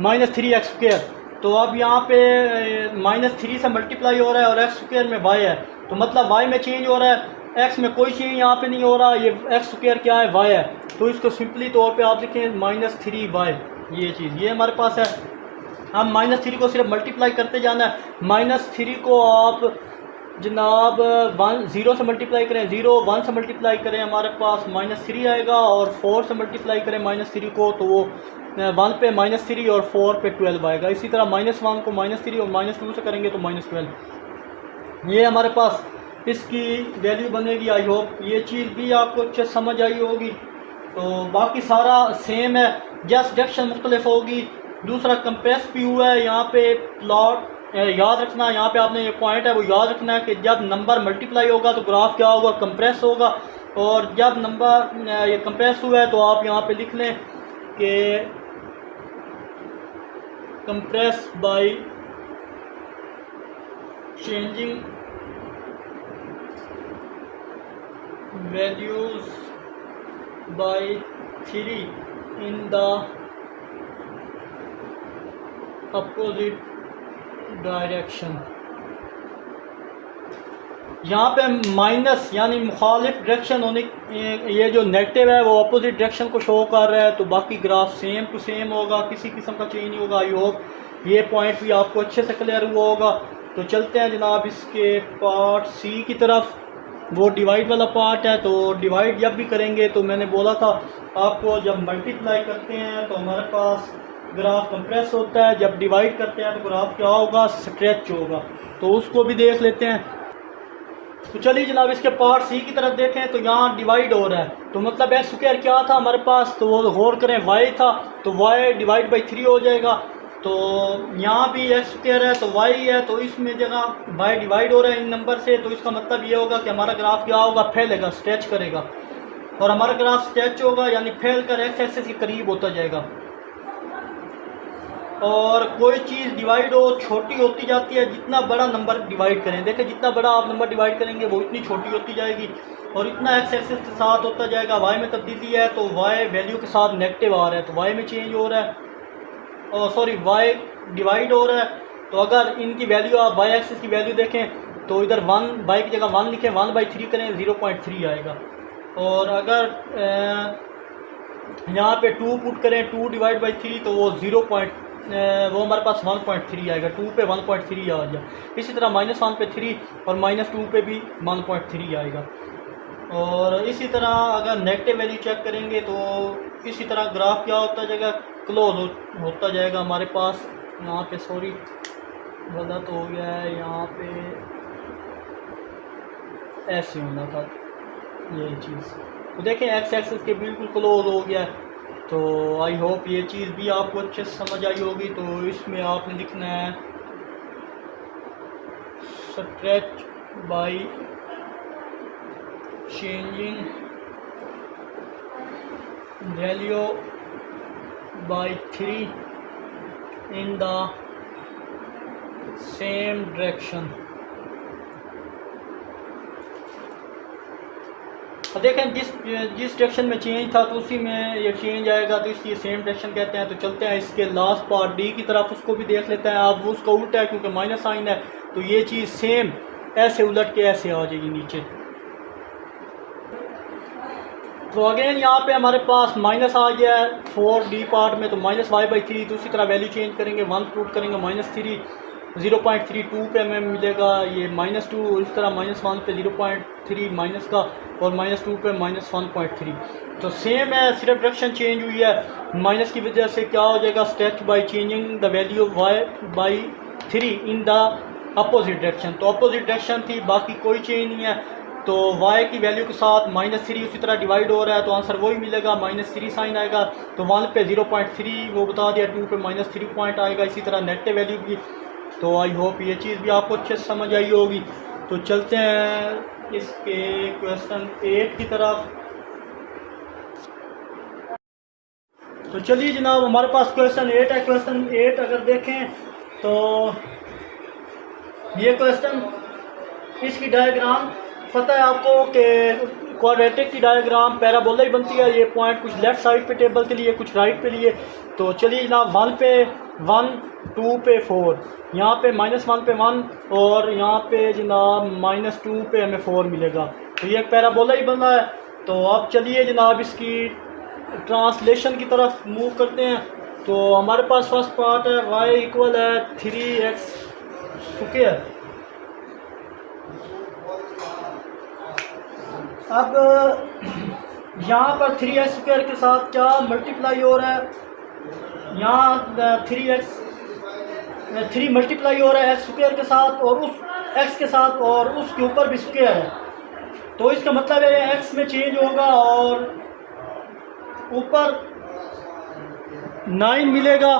-3x²। तो अब यहाँ पे -3 से मल्टीप्लाई हो रहा है और x² में y है, तो मतलब y में चेंज हो रहा है, x में कोई चेंज यहाँ पे नहीं हो रहा। ये x² क्या है, y है, तो इसको सिंपली तौर पे आप लिखें -3y। ये चीज़ ये हमारे पास है। हम -3 को सिर्फ मल्टीप्लाई करते जाना है। -3 को आप जनाब 0 से मल्टीप्लाई करें, 0 1 से मल्टीप्लाई करें, हमारे पास -3 आएगा, और 4 से मल्टीप्लाई करें -3 को तो वो 1 पे -3 और 4 पे 12 आएगा। इसी तरह -1 को -3 और -2 से करेंगे तो -12। ये हमारे पास इसकी वैल्यू बनेगी। आई होप ये चीज़ भी आपको अच्छे समझ आई होगी। तो बाकी सारा सेम है, जस्ट डायरेक्शन मुख्तलिफ होगी। दूसरा कंप्रेस भी हुआ है। यहाँ पे प्लॉट याद रखना, यहाँ पे आपने ये पॉइंट है वो याद रखना है कि जब नंबर मल्टीप्लाई होगा तो ग्राफ क्या होगा, कंप्रेस होगा। और जब नंबर ये कंप्रेस हुआ है तो आप यहाँ पे लिख लें कि compress by changing values by 3 in the opposite direction. यहाँ पे माइनस यानी मुखालिफ डायरेक्शन होने, ये जो नेगेटिव है वो अपोजिट डायरेक्शन को शो कर रहा है, तो बाकी ग्राफ सेम टू सेम होगा, किसी किस्म का चेंज नहीं होगा। आई होप ये पॉइंट भी आपको अच्छे से क्लियर हुआ होगा। तो चलते हैं जनाब इसके पार्ट सी की तरफ। वो डिवाइड वाला पार्ट है। तो डिवाइड जब भी करेंगे तो मैंने बोला था आपको, जब मल्टीप्लाई करते हैं तो हमारे पास ग्राफ कंप्रेस होता है, जब डिवाइड करते हैं तो ग्राफ क्या होगा, स्ट्रेच होगा। तो उसको भी देख लेते हैं। तो चलिए जनाब इसके पार्ट सी की तरफ देखें। तो यहाँ डिवाइड हो रहा है, तो मतलब x² क्या था हमारे पास, तो वो गौर करें y था, तो y डिवाइड बाई 3 हो जाएगा। तो यहाँ भी x² है तो y है, तो इसमें जगह y डिवाइड हो रहा है इन नंबर से, तो इसका मतलब ये होगा कि हमारा ग्राफ क्या होगा, फैलेगा, स्ट्रेच करेगा। और हमारा ग्राफ स्ट्रेच होगा यानी फैल कर x एक्सिस के करीब होता जाएगा। और कोई चीज़ डिवाइड हो छोटी होती जाती है, जितना बड़ा नंबर डिवाइड करें, देखें जितना बड़ा आप नंबर डिवाइड करेंगे वो इतनी छोटी होती जाएगी, और इतना x एक्सिस के साथ होता जाएगा। y में तब्दीली है तो y वैल्यू के साथ नेगेटिव आ रहा है, तो y में चेंज हो रहा है, और सॉरी y डिवाइड हो रहा है। तो अगर इनकी वैल्यू आप y एक्सिस की वैल्यू देखें तो इधर 1 y की जगह 1 लिखें, 1/3 करें 0.3 आएगा। और अगर यहाँ पे 2 पुट करें, 2 डिवाइड बाई 3 तो वो वो हमारे पास 1.3 आएगा। 2 पे 1.3 आ जाए। इसी तरह -1 पे 3 और -2 पे भी 1.3 आएगा। और इसी तरह अगर नेगेटिव वैल्यू चेक करेंगे तो इसी तरह ग्राफ क्या होता जाएगा, क्लोज होता जाएगा हमारे पास। यहाँ पे सॉरी गलत हो गया है, यहाँ पे ऐसे होना था ये चीज़। तो देखें x एक्सिस के बिल्कुल क्लोज हो गया है। तो आई होप ये चीज़ भी आपको अच्छे से समझ आई होगी। तो इसमें आपने लिखना है stretch by changing value by 3 in the same direction. देखें जिस डायरेक्शन में चेंज था तो उसी में ये चेंज आएगा, तो इसलिए सेम डायरेक्शन कहते हैं। तो चलते हैं इसके लास्ट पार्ट डी की तरफ, उसको भी देख लेते हैं। अब उसका उल्टा है क्योंकि माइनस साइन है, तो ये चीज़ सेम ऐसे उलट के ऐसे आ जाएगी नीचे। तो अगेन यहाँ पे हमारे पास माइनस आ गया है 4D पार्ट में, तो -y/3। तो उसी तरह वैल्यू चेंज करेंगे, 1 पुट करेंगे -3, 0.32 पे हमें मिलेगा ये -2, इस तरह -1 पे 0.3 माइनस का, और -2 पे -1.3। तो सेम है, सिर्फ डायरेक्शन चेंज हुई है। माइनस की वजह से क्या हो जाएगा, stretch by changing the value y/3 in the opposite direction. तो अपोजिट डायरेक्शन थी, बाकी कोई चेंज नहीं है। तो y की वैल्यू के साथ -3 उसी तरह डिवाइड हो रहा है, तो आंसर वही मिलेगा, -3 साइन आएगा। तो 1 पे 0.3 वो बता दिया, 2 पे -3 पॉइंट आएगा, इसी तरह नेगेटिव वैल्यू भी। तो आई होप ये चीज़ भी आपको अच्छे से समझ आई होगी। तो चलते हैं इसके क्वेश्चन 8 की तरफ। तो चलिए जनाब, हमारे पास क्वेश्चन 8 है। क्वेश्चन 8 अगर देखें तो ये क्वेश्चन, इसकी डायग्राम पता है आपको कि क्वाड्रेटिक की डायग्राम पैराबोला ही बनती है। ये पॉइंट कुछ लेफ़्ट साइड पे टेबल के लिए, कुछ राइट पे लिए। तो चलिए जनाब, 1 पे 1, 2 पे 4, यहाँ पे -1 पे 1, और यहाँ पे जनाब -2 पे हमें 4 मिलेगा। तो ये पैराबोला ही बना है। तो अब चलिए जनाब इसकी ट्रांसलेशन की तरफ मूव करते हैं। तो हमारे पास फर्स्ट पार्ट है, y इक्वल है 3x स्क्वायर। अब यहाँ पर 3x स्क्वायर के साथ क्या मल्टीप्लाई हो रहा है, यहाँ 3 मल्टीप्लाई हो रहा है x स्क्वायर के साथ, और उस x के साथ, और उसके ऊपर भी स्क्वायर है। तो इसका मतलब है x में चेंज होगा और ऊपर 9 मिलेगा।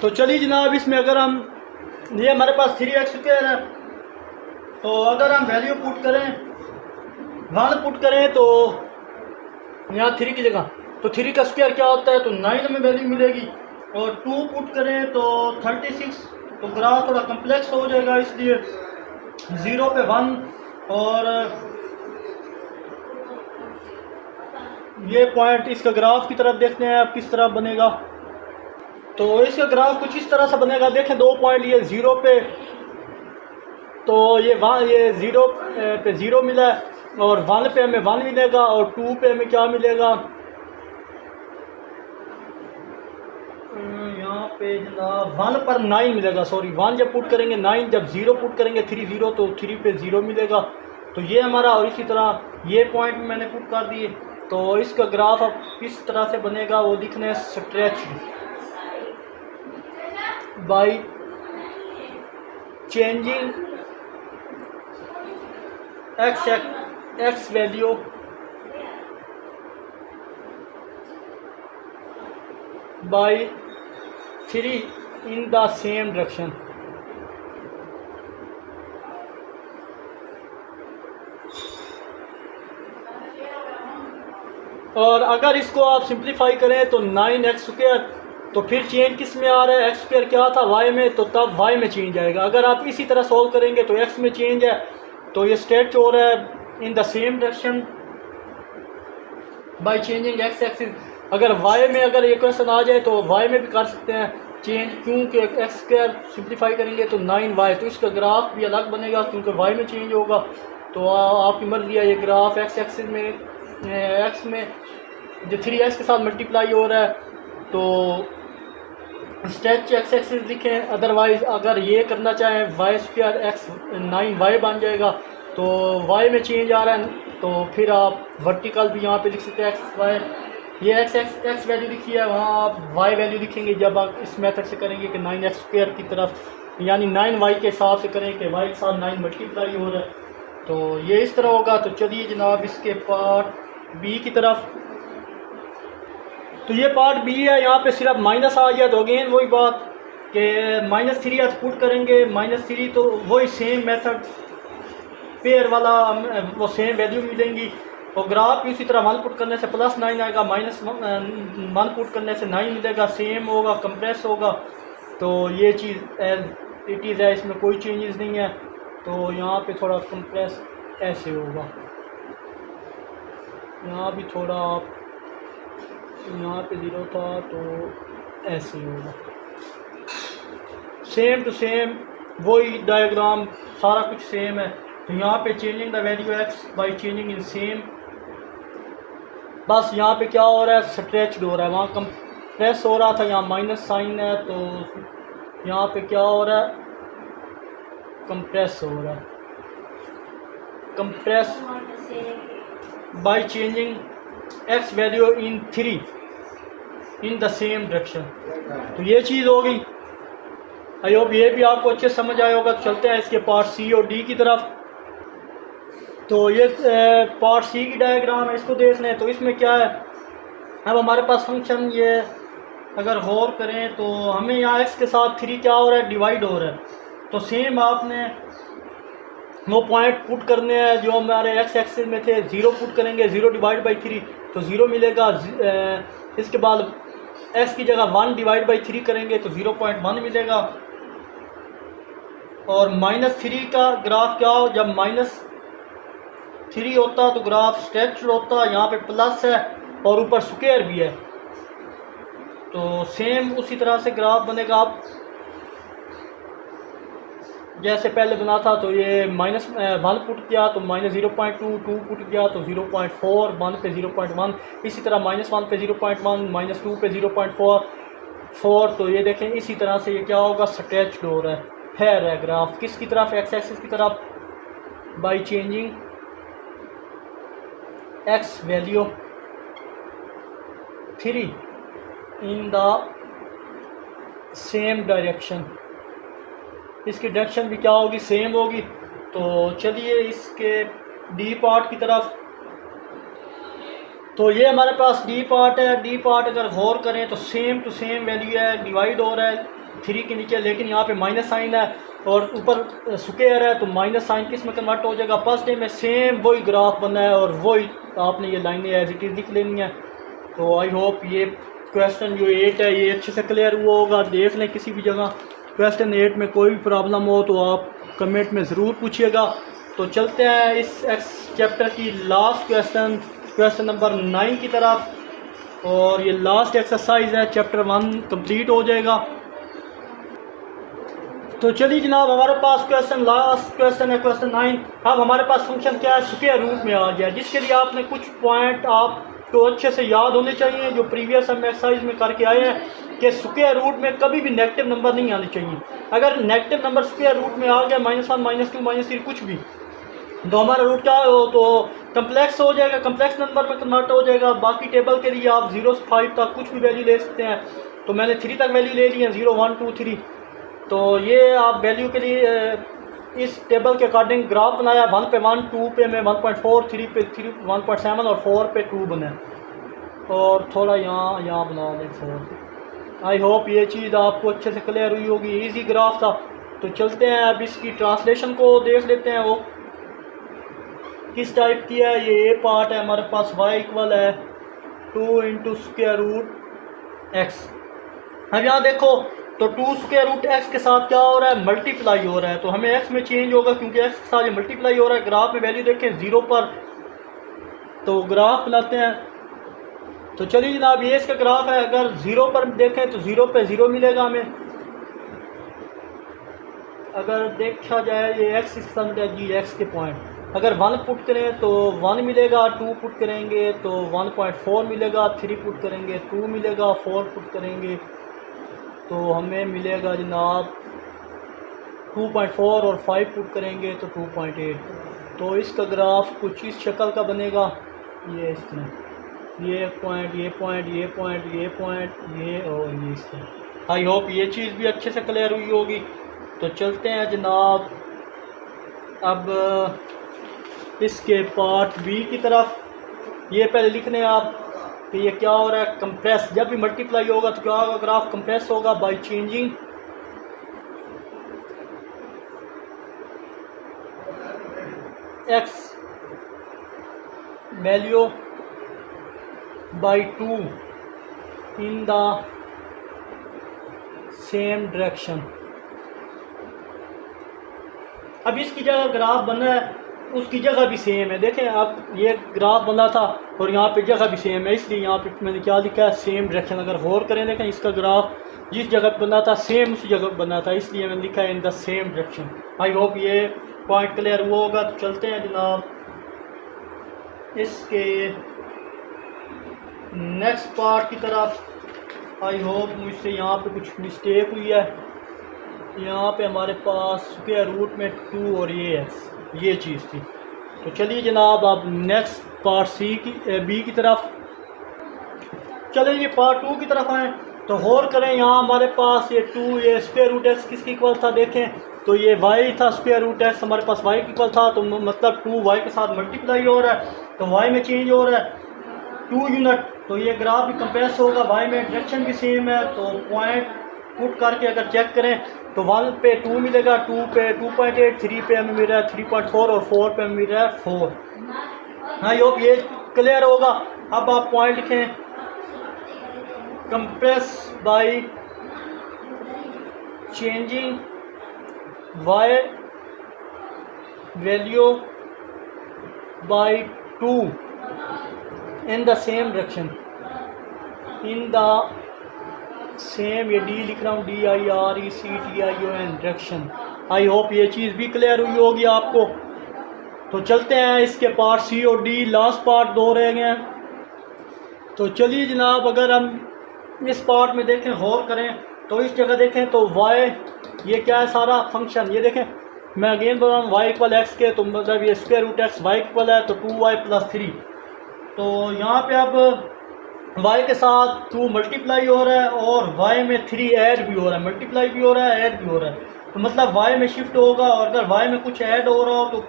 तो चलिए जनाब, इसमें अगर हम, ये हमारे पास 3x स्क्वायर है, तो अगर हम वैल्यू पुट करें, 1 पुट करें, तो यहाँ 3 की जगह, तो 3 का स्क्वायर क्या होता है, तो 9 हमें वैल्यू मिलेगी। और 2 पुट करें तो 36। तो ग्राफ थोड़ा कम्प्लेक्स हो जाएगा, इसलिए 0 पे 1, और ये पॉइंट, इसका ग्राफ की तरफ देखते हैं अब किस तरह बनेगा। तो इसका ग्राफ कुछ इस तरह से बनेगा। देखें, 2 पॉइंट ये 0 पे, तो ये 0 पे 0 मिला है, और 1 पे हमें 1 मिलेगा, और 2 पे हमें क्या मिलेगा, यहाँ पे जनाब 1 पर 9 मिलेगा। सॉरी, 1 जब पुट करेंगे 9, जब 0 पुट करेंगे 3 0, तो 3 पे 0 मिलेगा। तो ये हमारा, और इसी तरह ये पॉइंट मैंने पुट कर दिए। तो इसका ग्राफ अब किस तरह से बनेगा वो दिखने, stretch by changing x value by 3 in the same direction. और अगर इसको आप सिंप्लीफाई करें तो 9x स्क्वायर, तो फिर चेंज किस में आ रहा है, x स्क्वायर क्या था y में, तो तब y में चेंज आएगा। अगर आप इसी तरह सॉल्व करेंगे तो x में चेंज है, तो ये स्ट्रेच हो रहा है इन the same direction by changing x axis. अगर y में अगर ये क्वेश्चन आ जाए तो y में भी कर सकते हैं चेंज, क्योंकि x स्क्वायर सिंप्लीफाई करेंगे तो 9y, तो इसका ग्राफ भी अलग बनेगा क्योंकि y में चेंज होगा। तो आपकी मर्जी है, ये ग्राफ x एक्सिस में, x में जो 3x के साथ मल्टीप्लाई हो रहा है, तो स्ट्रेच x एक्सिस लिखें। अदरवाइज अगर ये करना चाहें y स्क्वायर x 9y बन जाएगा। तो y में चेंज आ रहा है, तो फिर आप वर्टिकल भी यहाँ पे लिख सकते हैं x y। ये x वैल्यू लिखी है, वहाँ आप y वैल्यू लिखेंगे जब आप इस मेथड से करेंगे कि 9x स्क्वायर की तरफ, यानी 9y के हिसाब से करें कि y के साथ 9 मल्टीप्लाई हो रहा है। तो ये इस तरह होगा। तो चलिए जनाब इसके पार्ट बी की तरफ। तो ये पार्ट बी है, यहाँ पे सिर्फ माइनस आ गया। तो अगेन वही बात कि -3 आज पुट करेंगे, -3, तो वही सेम मेथड, पेयर वाला, वो सेम वैल्यू मिलेंगी। और ग्राफ भी इसी तरह 1 पुट करने से +9 आएगा, -1 पुट करने से 9 मिलेगा, सेम होगा, कंप्रेस होगा। तो ये चीज़ एज इट इज़ है, इसमें कोई चेंजेस नहीं है। तो यहाँ पे थोड़ा कंप्रेस ऐसे होगा, यहाँ भी थोड़ा, यहाँ पे 0 था तो ऐसे होगा, सेम टू सेम वही डायग्राम, सारा कुछ सेम है। तो यहाँ पे changing the value x by changing in same, बस यहाँ पे क्या हो रहा है, स्ट्रेच हो रहा है, वहाँ प्रेस हो रहा था, यहाँ माइनस साइन है, तो यहाँ पे क्या हो रहा है, कंप्रेस हो रहा है। Compress by changing x value in 3 in the same direction. तो ये चीज़ हो गई। आई होप ये भी आपको अच्छे समझ आया होगा। तो चलते हैं इसके पार्ट सी और डी की तरफ। तो ये पार्ट सी की डायग्राम है, इसको देख लें। तो इसमें क्या है, अब हमारे पास फंक्शन ये अगर गौर करें तो हमें यहाँ एक्स के साथ 3 क्या हो रहा है, डिवाइड हो रहा है। तो सेम आपने वो पॉइंट पुट करने हैं जो हमारे एक्स एक्सिस में थे। 0 पुट करेंगे, 0 डिवाइड बाई 3 तो 0 मिलेगा। इसके बाद एक्स की जगह 1 डिवाइड बाई 3 करेंगे तो 0.1 मिलेगा। और -3 का ग्राफ क्या हो, जब -3 होता तो ग्राफ स्ट्रेच्ड होता। यहाँ पे प्लस है और ऊपर स्क्वायर भी है, तो सेम उसी तरह से ग्राफ बनेगा। आप जैसे पहले बना था, तो ये -1 पुट किया तो -0.2, 2 पुट किया तो 0.4, 1 पे 0.1, इसी तरह -1 पे 0.1, -2 पे 0.4। तो ये देखें इसी तरह से ये क्या होगा, स्ट्रेच्ड हो रहा है, फैर है ग्राफ किसकी तरफ, एक्स एक्सिस की तरफ। By changing x value 3 in the same direction, इसकी डायरेक्शन भी क्या होगी, सेम होगी। तो चलिए इसके डी पार्ट की तरफ। तो ये हमारे पास डी पार्ट है। डी पार्ट अगर गौर करें तो सेम टू सेम वैल्यू है, डिवाइड हो रहा है 3 के नीचे, लेकिन यहाँ पे माइनस साइन है और ऊपर स्क्वायर है, तो माइनस साइन किस में कन्वर्ट हो जाएगा, फर्स्ट डे में सेम वही ग्राफ बना है और वही आपने ये लाइनें एज इट इज़ लिख लेनी है। तो आई होप ये क्वेश्चन जो 8 है ये अच्छे से क्लियर हुआ होगा। देख लें किसी भी जगह क्वेश्चन 8 में कोई भी प्रॉब्लम हो तो आप कमेंट में ज़रूर पूछिएगा। तो चलते हैं इस एक्स चैप्टर की लास्ट क्वेश्चन नंबर 9 की तरफ। और ये लास्ट एक्सरसाइज है, चैप्टर 1 कंप्लीट हो जाएगा। तो चलिए जनाब, हमारे पास लास्ट क्वेश्चन है, क्वेश्चन 9। अब हमारे पास फंक्शन क्या है, स्क्वायर रूट में आ गया, जिसके लिए आपने कुछ पॉइंट आपको अच्छे से याद होने चाहिए जो प्रीवियस हम एक्सरसाइज में करके आए हैं कि स्क्वायर रूट में कभी भी नेगेटिव नंबर नहीं आने चाहिए। अगर नेगेटिव नंबर स्क्वायर रूट में आ गया, -1, -2, -3 कुछ भी, तो हमारा रूट क्या हो, तो कम्प्लेक्स हो जाएगा, कम्प्लेक्स नंबर में कन्वर्ट हो जाएगा। बाकी टेबल के लिए आप 0 से 5 तक कुछ भी वैल्यू ले सकते हैं। तो मैंने 3 तक वैल्यू ले ली है, 0, 1, 2, 3। तो ये आप वैल्यू के लिए इस टेबल के अकॉर्डिंग ग्राफ बनाया। 1 पे 1, 2 पे मैं 1.4, 3 पे 3, 1.7 और 4 पे 2 बना। और थोड़ा यहाँ बना दें 4। आई होप ये चीज़ आपको अच्छे से क्लियर हुई होगी, इजी ग्राफ था। तो चलते हैं अब इसकी ट्रांसलेशन को देख लेते हैं, वो किस टाइप की है। ये ए पार्ट है हमारे पास, y इक्वल है 2 इंटू स्क्वायर रूट एक्स। अब यहाँ देखो, तो 2 स्क्वायर रूट एक्स के साथ क्या हो रहा है, मल्टीप्लाई हो रहा है। तो हमें एक्स में चेंज होगा क्योंकि एक्स के साथ ये मल्टीप्लाई हो रहा है। ग्राफ में वैल्यू देखें 0 पर, तो ग्राफ बनाते हैं। तो चलिए जनाब, ये इसका ग्राफ है। अगर 0 पर देखें तो 0 पे 0 मिलेगा हमें। अगर देखा जाए ये एक्स इसके साथ जी एक्स के पॉइंट, अगर 1 पुट करें तो 1 मिलेगा, 2 पुट करेंगे तो 1.4 मिलेगा, 3 पुट करेंगे 2 मिलेगा, 4 पुट करेंगे तो हमें मिलेगा जनाब 2.4 और 5 पुट करेंगे तो 2.8। तो इसका ग्राफ कुछ इस शक्ल का बनेगा। ये इस तरह, ये पॉइंट, ये पॉइंट, ये पॉइंट, ये पॉइंट, ये और ये इस तरह। आई होप ये चीज़ भी अच्छे से क्लियर हुई होगी। तो चलते हैं जनाब अब इसके पार्ट बी की तरफ। ये पहले लिख लें आप कि ये क्या हो रहा है, कंप्रेस। जब भी मल्टीप्लाई होगा तो क्या होगा, ग्राफ कंप्रेस होगा by changing x value by 2 in the same direction. अब इसकी जगह ग्राफ बना है, उसकी जगह भी सेम है। देखें आप, ये ग्राफ बना था और यहाँ पे जगह भी सेम है, इसलिए यहाँ पे मैंने क्या लिखा है, सेम डायरेक्शन। अगर गौर करें देखें, इसका ग्राफ जिस जगह पे बना था सेम उसी जगह पे बना था, इसलिए मैंने लिखा है इन the same direction. I hope ये पॉइंट क्लियर हुआ होगा। तो चलते हैं जनाब इसके नेक्स्ट पार्ट की तरफ। आई होप मुझसे यहाँ पे कुछ मिस्टेक हुई है। यहाँ पे हमारे पास स्क्वायर रूट में 2 और ये है, ये चीज़ थी। तो चलिए जनाब आप नेक्स्ट पार्ट बी की तरफ चलें, ये पार्ट 2 की तरफ आएँ। तो गौर करें यहाँ हमारे पास ये 2, ये स्क्वायर रूट एक्स किसके इक्वल था देखें, तो ये वाई था, स्क्वायर रूट एक्स हमारे पास वाई के इक्वल था, तो मतलब 2 वाई के साथ मल्टीप्लाई हो रहा है, तो वाई में चेंज हो रहा है 2 यूनिट। तो ये ग्राफ भी कंप्रेस होगा, वाई में डायरेक्शन भी सेम है। तो पॉइंट पुट करके अगर चेक करें तो 1 पे 2 मिलेगा, 2 पे 2.8, 3 पे हमें मिल रहा है 3.4 और 4 पे हमें मिल रहा है 4। हाँ योग ये क्लियर होगा। अब आप पॉइंट लिखें, compress by changing y value by 2 in the same direction, in the same, ये डी लिख रहा हूँ, DIRECTION डायरेक्शन। आई होप ये चीज़ भी क्लियर हुई होगी आपको। तो चलते हैं इसके पार्ट सी और डी, लास्ट पार्ट 2 रह गए हैं। तो चलिए जनाब अगर हम इस पार्ट में देखें, गौर करें, तो इस जगह देखें तो वाई ये क्या है सारा फंक्शन, ये देखें मैं अगेन बोल रहा हूँ वाई इक्वल एक्स के, तो मतलब ये square root x y equal है, तो 2y + 3। तो यहाँ पे अब y के साथ 2 मल्टीप्लाई हो रहा है और y में 3 ऐड भी हो रहा है, मल्टीप्लाई भी हो रहा है, ऐड भी हो रहा है। तो मतलब y में शिफ्ट होगा, और अगर y में कुछ ऐड हो रहा हो तो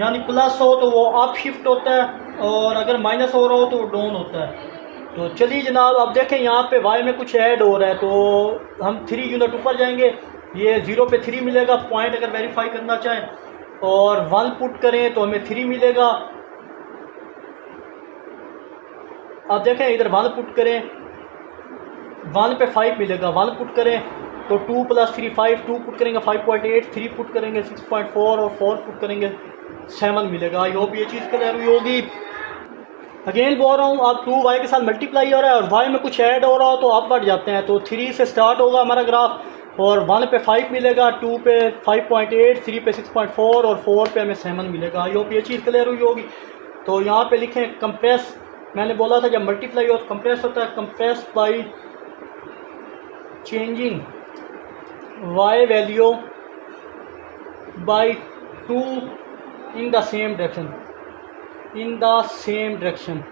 यानी प्लस हो तो वो अप शिफ्ट होता है, और अगर माइनस हो रहा हो तो वो डाउन होता है। तो चलिए जनाब अब देखें यहाँ पे y में कुछ ऐड हो रहा है, तो हम 3 यूनिट ऊपर जाएंगे, ये 0 पे 3 मिलेगा पॉइंट अगर वेरीफाई करना चाहें, और 1 पुट करें तो हमें 3 मिलेगा। अब देखें इधर 1 पुट करें, 1 पे 5 मिलेगा, 1 पुट करें तो 2 + 3 5, 2 पुट करेंगे 5.8, 3 पुट करेंगे 6.4 और 4 पुट करेंगे 7 मिलेगा। आई होप ये चीज़ क्लियर हुई होगी। अगेन बोल रहा हूँ अब 2y के साथ मल्टीप्लाई हो रहा है और y में कुछ ऐड हो रहा हो तो आप बढ़ जाते हैं। तो 3 से स्टार्ट होगा हमारा ग्राफ, और 1 पे 5 मिलेगा, 2 पे 5.8, 3 पे 6.4 और 4 पे हमें 7 मिलेगा। आई होप ये चीज़ क्लियर हुई होगी। तो यहाँ पे लिखें कंप्रेस, मैंने बोला था जब मल्टीप्लाई हो तो कंप्रेस होता है, compress by changing y value by 2 in the same direction, in the same direction.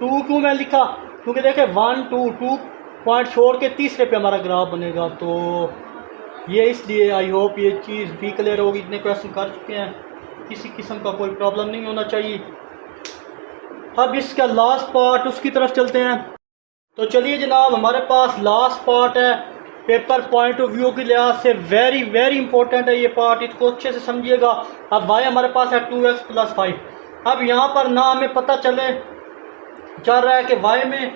2 मैं लिखा क्योंकि देखें 1 2 पॉइंट छोड़ के तीसरे पे हमारा ग्राफ बनेगा, तो ये इसलिए आई होप ये चीज़ भी क्लियर होगी। इतने क्वेश्चन कर चुके हैं, किसी किस्म का कोई प्रॉब्लम नहीं होना चाहिए। अब इसका लास्ट पार्ट उसकी तरफ चलते हैं। तो चलिए जनाब हमारे पास लास्ट पार्ट है, पेपर पॉइंट ऑफ व्यू के लिहाज से वेरी वेरी इंपॉर्टेंट है ये पार्ट, इसको अच्छे से समझिएगा। अब y हमारे पास है 2x + 5। अब यहाँ पर ना हमें पता चल रहा है कि y में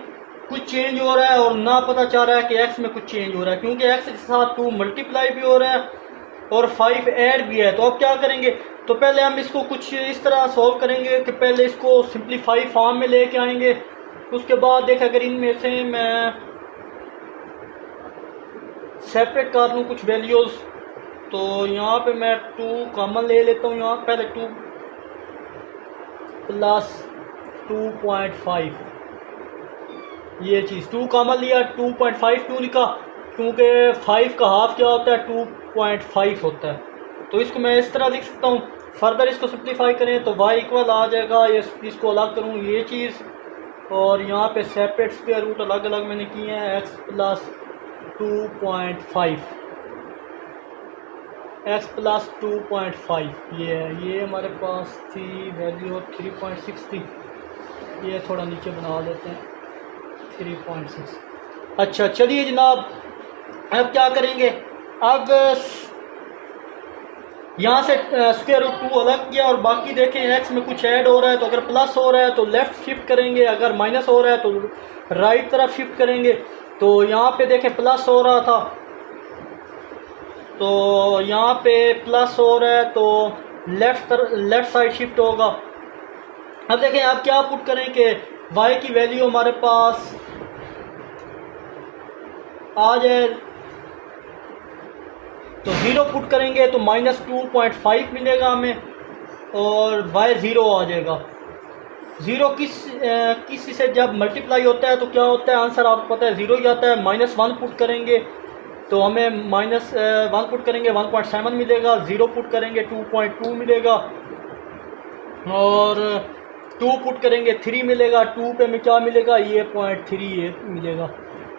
कुछ चेंज हो रहा है और ना पता चल रहा है कि x में कुछ चेंज हो रहा है, क्योंकि x के साथ 2 मल्टीप्लाई भी हो रहा है और 5 ऐड भी है। तो अब क्या करेंगे, तो पहले हम इसको कुछ इस तरह सॉल्व करेंगे कि पहले इसको सिंप्लीफाई फॉर्म में लेके आएंगे, उसके बाद देख अगर इनमें से मैं सेपरेट कर लूँ कुछ वैल्यूज़, तो यहाँ पे मैं 2 कॉमन ले लेता हूँ। यहाँ पहले 2 + 2.5, ये चीज़ 2 कॉमन लिया, 2.5 क्यों लिखा, क्योंकि 5 का हाफ क्या होता है 2.5 होता है। तो इसको मैं इस तरह लिख सकता हूँ। फर्दर इसको सिंप्लीफाई करें तो y इक्वल आ जाएगा, ये इसको अलग करूँ ये चीज़, और यहाँ पे सेपरेट स्क्वायर रूट अलग अलग मैंने किए हैं, x + 2.5, x + 2.5 ये हमारे पास थी वैल्यू 3.6 थी, ये थोड़ा नीचे बना लेते हैं 3.6। अच्छा चलिए जनाब अब क्या करेंगे, अब यहाँ से स्क्वायर रूट 2 अलग किया और बाकी देखें x में कुछ ऐड हो रहा है, तो अगर प्लस हो रहा है तो लेफ़्ट शिफ्ट करेंगे, अगर माइनस हो रहा है तो राइट तरफ शिफ्ट करेंगे। तो यहाँ पे देखें प्लस हो रहा था, तो यहाँ पे प्लस हो रहा है तो लेफ़्ट साइड शिफ्ट होगा। अब देखें आप क्या पुट करें कि y की वैल्यू हमारे पास आ जाए, तो 0 पुट करेंगे तो -2.5 मिलेगा हमें और y 0 आ जाएगा। ज़ीरो किसी से जब मल्टीप्लाई होता है तो क्या होता है, आंसर आपको पता है ज़ीरो ही आता है। -1 पुट करेंगे तो हमें -1 पुट करेंगे 1.7 मिलेगा, 0 पुट करेंगे 2.2 मिलेगा, और 2 पुट करेंगे 3 मिलेगा। 2 पे हमें क्या मिलेगा, ये 0.3 ये मिलेगा,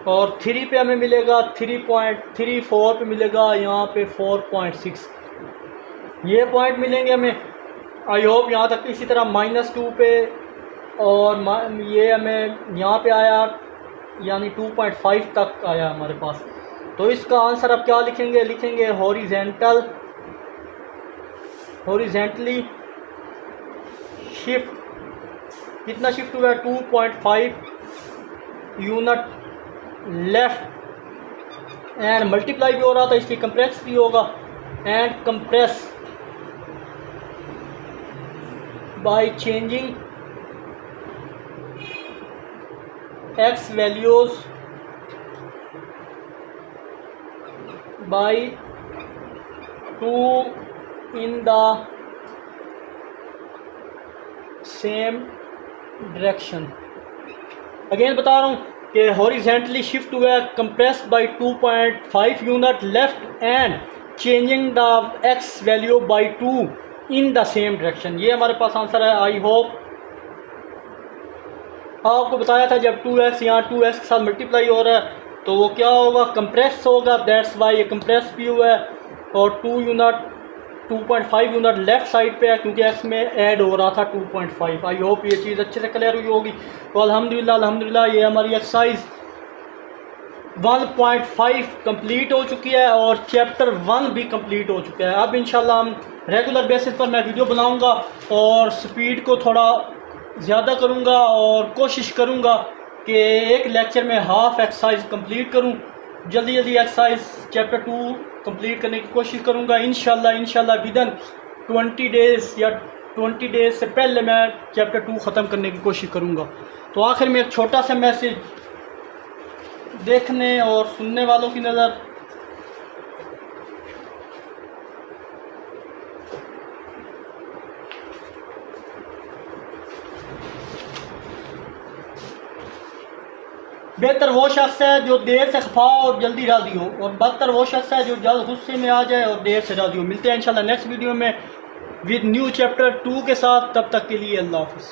और 3 पे हमें मिलेगा 3.3, 4 पे मिलेगा यहाँ पे 4.6, ये पॉइंट मिलेंगे हमें। आई होप यहाँ तक इसी तरह -2 पे, और ये हमें यहाँ पे आया यानी 2.5 तक आया हमारे पास। तो इसका आंसर अब क्या लिखेंगे, लिखेंगे हॉरिजेंटली शिफ्ट, कितना शिफ्ट हुआ है 2.5 यूनिट लेफ्ट, एंड मल्टीप्लाई भी हो रहा था इसलिए कंप्रेस भी होगा, and compress by changing x values by 2 in the same direction। Again बता रहा हूँ कि हॉरिजेंटली शिफ्ट हुआ है, compress by 2.5 unit left, and changing the x value by 2 in the same direction. ये हमारे पास आंसर है। आई होप आपको बताया था जब 2x यहाँ 2x के साथ मल्टीप्लाई हो रहा है तो वो क्या होगा, कंप्रेस होगा, दैट्स वाई ये कंप्रेस भी हुआ है, और 2.5 यूनिट लेफ्ट साइड पे है क्योंकि x में ऐड हो रहा था 2.5। आई होप ये चीज़ अच्छे से क्लियर हुई होगी। तो अल्हम्दुलिल्लाह ये हमारी एक्सरसाइज 1.5 कंप्लीट हो चुकी है, और चैप्टर 1 भी कंप्लीट हो चुका है। अब इंशाल्लाह हम रेगुलर बेसिस पर मैं वीडियो बनाऊंगा और स्पीड को थोड़ा ज़्यादा करूंगा, और कोशिश करूंगा कि एक लेक्चर में हाफ एक्सरसाइज कंप्लीट करूं। जल्दी एक्सरसाइज चैप्टर 2 कंप्लीट करने की कोशिश करूंगा इंशाल्लाह विदन 20 डेज़ या 20 डेज़ से पहले मैं चैप्टर 2 ख़त्म करने की कोशिश करूंगा। तो आखिर में एक छोटा सा मैसेज देखने और सुनने वालों की नज़र, बेहतर वो शख्स है जो देर से खफा और जल्दी राज़ी हो, और बदतर वो शख्स है जो जल्द गुस्से में आ जाए और देर से राज़ी हो। मिलते हैं इंशाल्लाह नेक्स्ट वीडियो में विद न्यू चैप्टर 2 के साथ। तब तक के लिए अल्लाह हाफ़िज़।